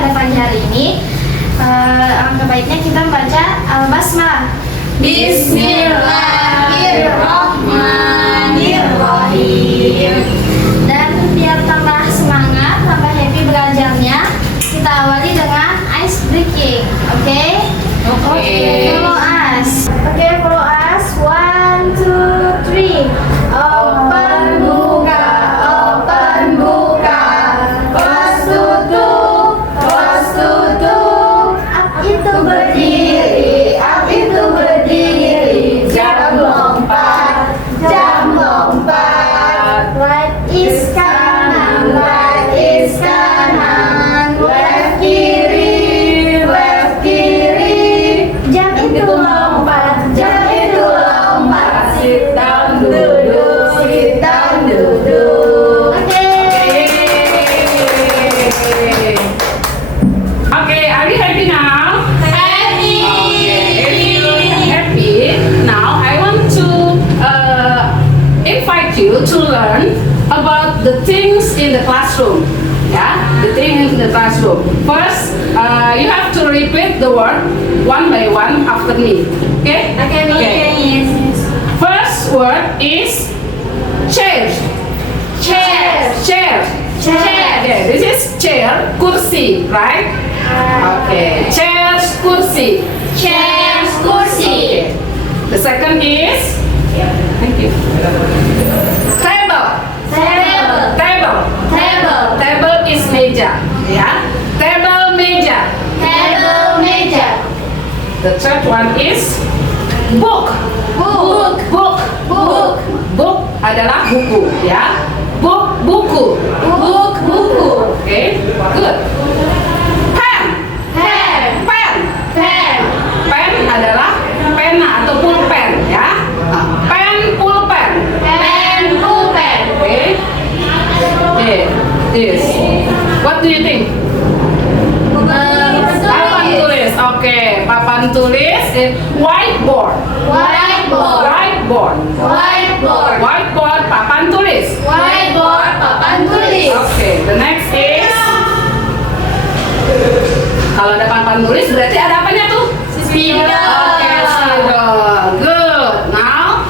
pada pagi hari ini alangkah baiknya kita membaca Al-Basmalah. Bismillahirrahmanirrahim. Dan biar tambah semangat, tambah happy belajarnya, kita awali dengan ice breaking. Oke? Follow us. Oke, follow us. 1, 2, 3. Open buka, open buka. Close tutup, close tutup. Up itu berdiri, up itu berdiri. Jam lompat, jam lompat. Right is kanan, right is kanan. Left kiri, left kiri. Jam itu lompat, jam itu lompat. Sit down duduk, sit down duduk. Oke. Okay, are you happy now? Happy. Okay, if you're happy, now I want to invite you to learn about the things in the classroom. Yeah, the things in the classroom. First, you have to repeat the word one by one after me. Okay? Okay. First word is chair. Chair. Chair. Chair. Yeah, this is chair, kursi, right? Okay. Chairs, kursi. Chair, kursi. The second is thank you. Table. Table. Table. Table. Table is meja. Yeah. Table, meja. Table, meja. The third one is book. Book. Book. Book. Book adalah buku, ya. Book, buku. Book, buku. Okay, good. Pen. Pen. Pen. Pen. Pen adalah pena atau pulpen, ya. Pen, pulpen. Pen, pulpen. Okay. Okay. This. What do you think? Papan tulis. Okay. Papan tulis. Whiteboard. Whiteboard. Whiteboard. Whiteboard. Whiteboard. Papan tulis. Whiteboard, papan tulis. Okay. The next is. Kalau ada papan tulis berarti ada apanya tuh? Spidol. Okay, spidol. Good. Now,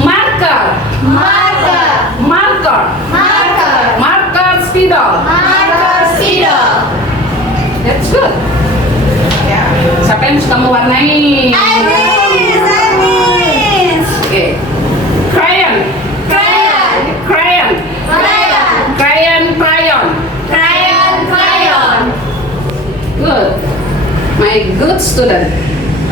marker. Marker. Marker. Marker. Marker, spidol. Marker, spidol. That's good. Ya. Siapa yang suka mewarnai? Anis. Okay. Crayon. Crayon. Crayon. Crayon. Crayon. Crayon. Crayon, crayon. Good. My good student.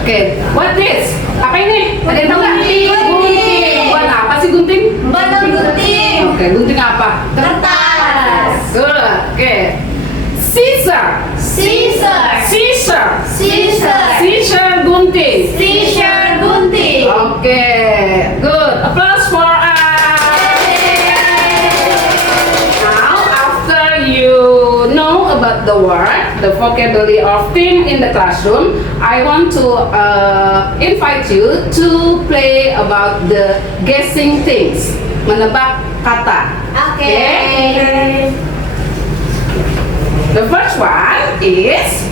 Okay. What this? Apa ini? Ada yang tahu nggak? Gunting. Buat apa sih gunting? Benang gunting. Oke, gunting apa? Kertas. Good. Oke. Scissor. Scissor. Scissor. Scissor. Scissor gunting. Scissor, gunting. Oke. Good. Applause for us. Now, after you know about the word, the vocabulary of thing in the classroom, I want to invite you to play about the guessing things, menebak kata. Okay. The first one is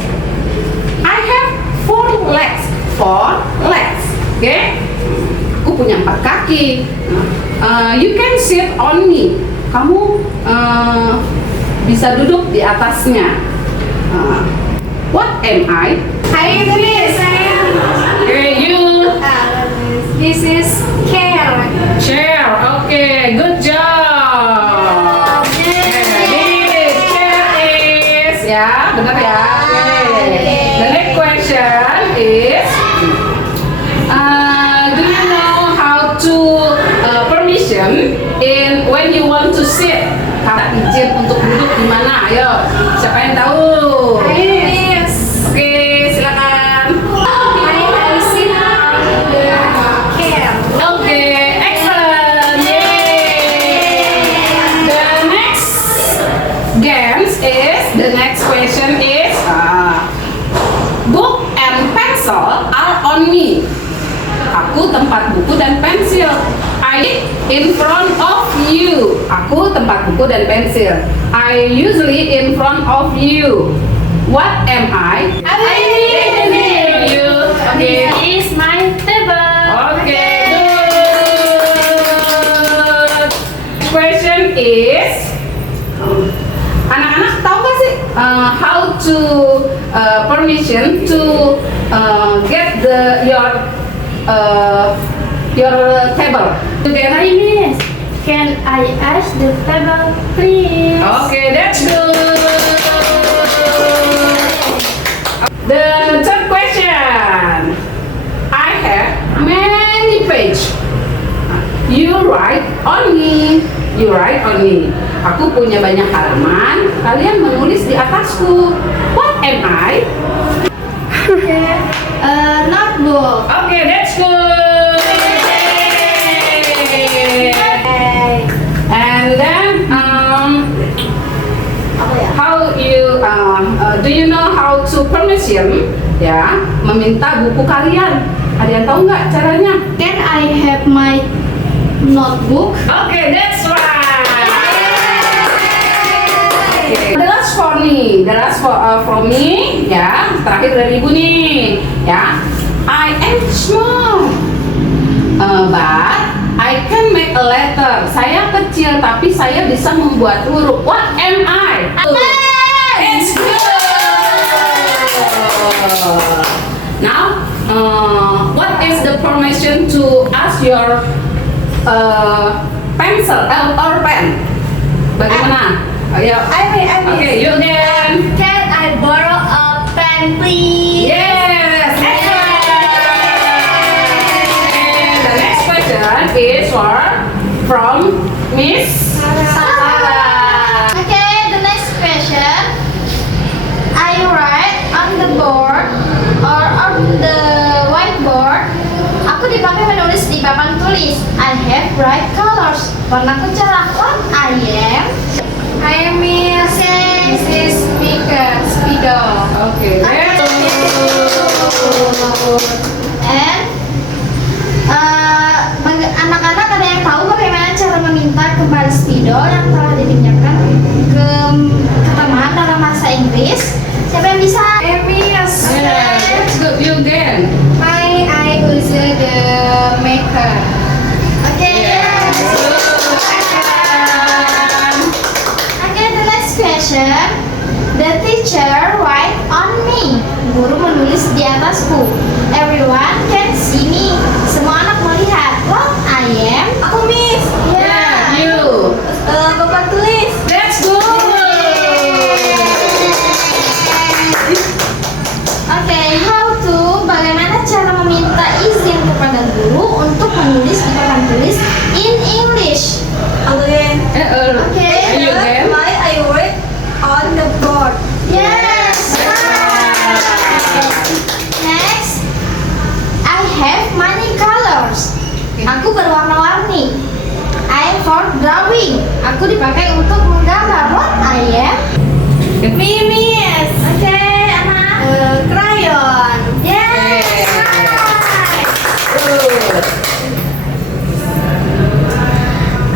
I have 4 legs. 4 legs. Okay? Aku punya 4 kaki. You can sit on me. Kamu bisa duduk di atasnya. What am I? Hari ini saya. Okay, you. This is chair. Chair. Okay, good job. This chair is, ya, benar ya. Okay. The next question is, do you know how to permission in when you want to sit? Kata izin untuk duduk di mana? Ayo, siapa yang tahu? Yes. Oke, silakan. I sit on the chair. Oke, excellent. Yay. The next question is book and pencil are on me. Aku tempat buku dan pensil. I in front of you. Aku tempat buku dan pensil. I usually in front of you. What am I? You. Okay. This is my table. Okay, good. Question is, anak-anak tahu gak sih how to permission to get your table together? Hi, Miss. Can I ask the table, please? Okay, that's good. The third question. I have many pages. You write on me. You write on me. Aku punya banyak halaman. Kalian menulis di atasku. What am I? Notebook. Okay, that's good. And then Apa ya? how you do you know how to permission ya meminta buku kalian? Ada yang tahu nggak caranya? Can I have my notebook? Okay, that's right. Okay. The last for me ya, terakhir dari ibu nih ya. I am small, but I can make a letter. Saya kecil tapi saya bisa membuat huruf. What am I? It's good. Now, what is the permission to ask your pencil or pen? Bagaimana? Ayo. Okay, you again. Can I borrow a pen, please? Yes. Excellent. And the next question is from Miss Sarah. Okay, the next question. I write on the board or on the whiteboard. Aku dipakai menulis di papan tulis. I have bright colors. Warnaku cerah. What I am Miss. This is Speedo. Okay. Very good. And anak-anak ada yang tahu bagaimana cara meminta kembali Speedo yang telah dipinjamkan ke teman dalam bahasa Inggris? Siapa yang bisa? Miss. Yeah, that's good. You again. I use the maker. Okay. Yes. Okay, the next question. The teacher write on me. Guru menulis di atasku. Everyone can see me. Semua anak melihat. What I am? Aku Miss. Yeah, you. Bapak tulis. That's good. Oke, how to? Bagaimana cara meminta izin kepada guru untuk menulis di papan tulis in English? Okay. You again. Why I write on the board? Yes. Next, I have many colors. Aku berwarna-warni. I for drawing. Aku dipakai untuk menggambar. What I am? Mimis. Oke, anak. Crayon. Yes. Good.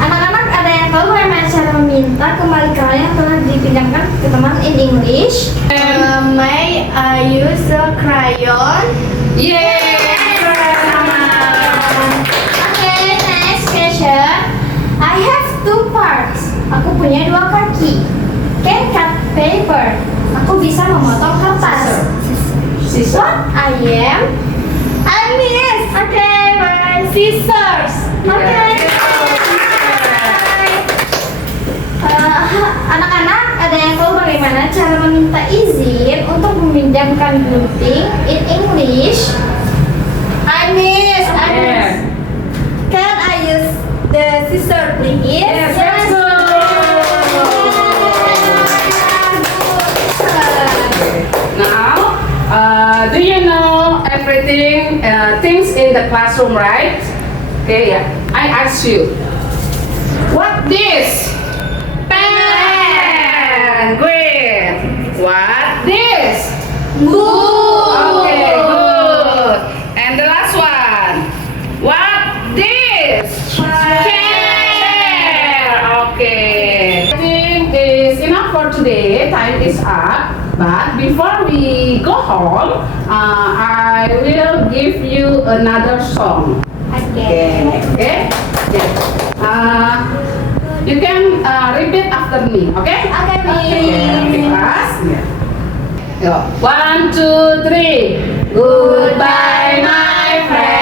Anak-anak ada yang tahu bagaimana cara meminta kembali crayon yang telah dipinjamkan ke teman in English? May I use a crayon? Yeah. Okay, next question. I have two parts. Aku punya dua kaki. Can cut paper. Aku bisa memotong kertas. What I am? I miss. Okay, my scissors. Okay. Anak-anak ada yang tahu bagaimana cara meminta izin untuk meminjamkan gunting in English? I miss. Can I use the scissor, please? Yes, that's good. Now, do you know everything, things in the classroom, right? Okay, yeah. I ask you, what this? Pen. Great. What this? Book. Okay, good. And the last one, what this? But before we go home, I will give you another song. Okay. Okay. Okay. You can repeat after me. Okay. Okay, Okay. Miss. Class. Yo. 1, 2, 3. Goodbye, my friend.